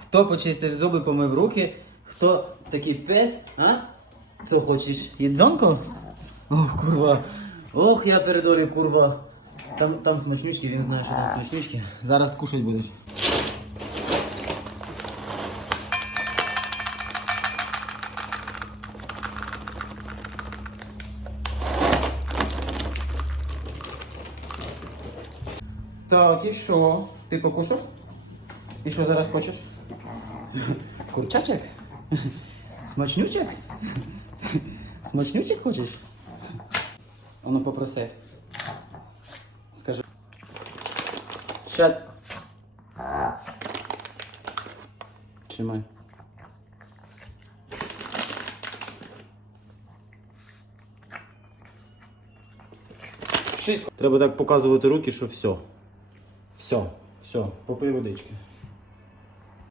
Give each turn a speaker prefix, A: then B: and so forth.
A: Хто почистив зуби, помив руки? Хто такий пес? А? Що хочеш? Їдзонко? Ох, курва. Ох, я передолю, курва. Там, там смачнючки, він знає, що там смачнючки. Зараз кушать будеш. Так, і що? Ти покушав? І що зараз хочеш? Курчачок? Смачнючок? Смачнючок хочеш? Ану попроси. Скажи. Ща. Тримай. Шість. Треба так показувати руки, що все. Все, все, попий водички.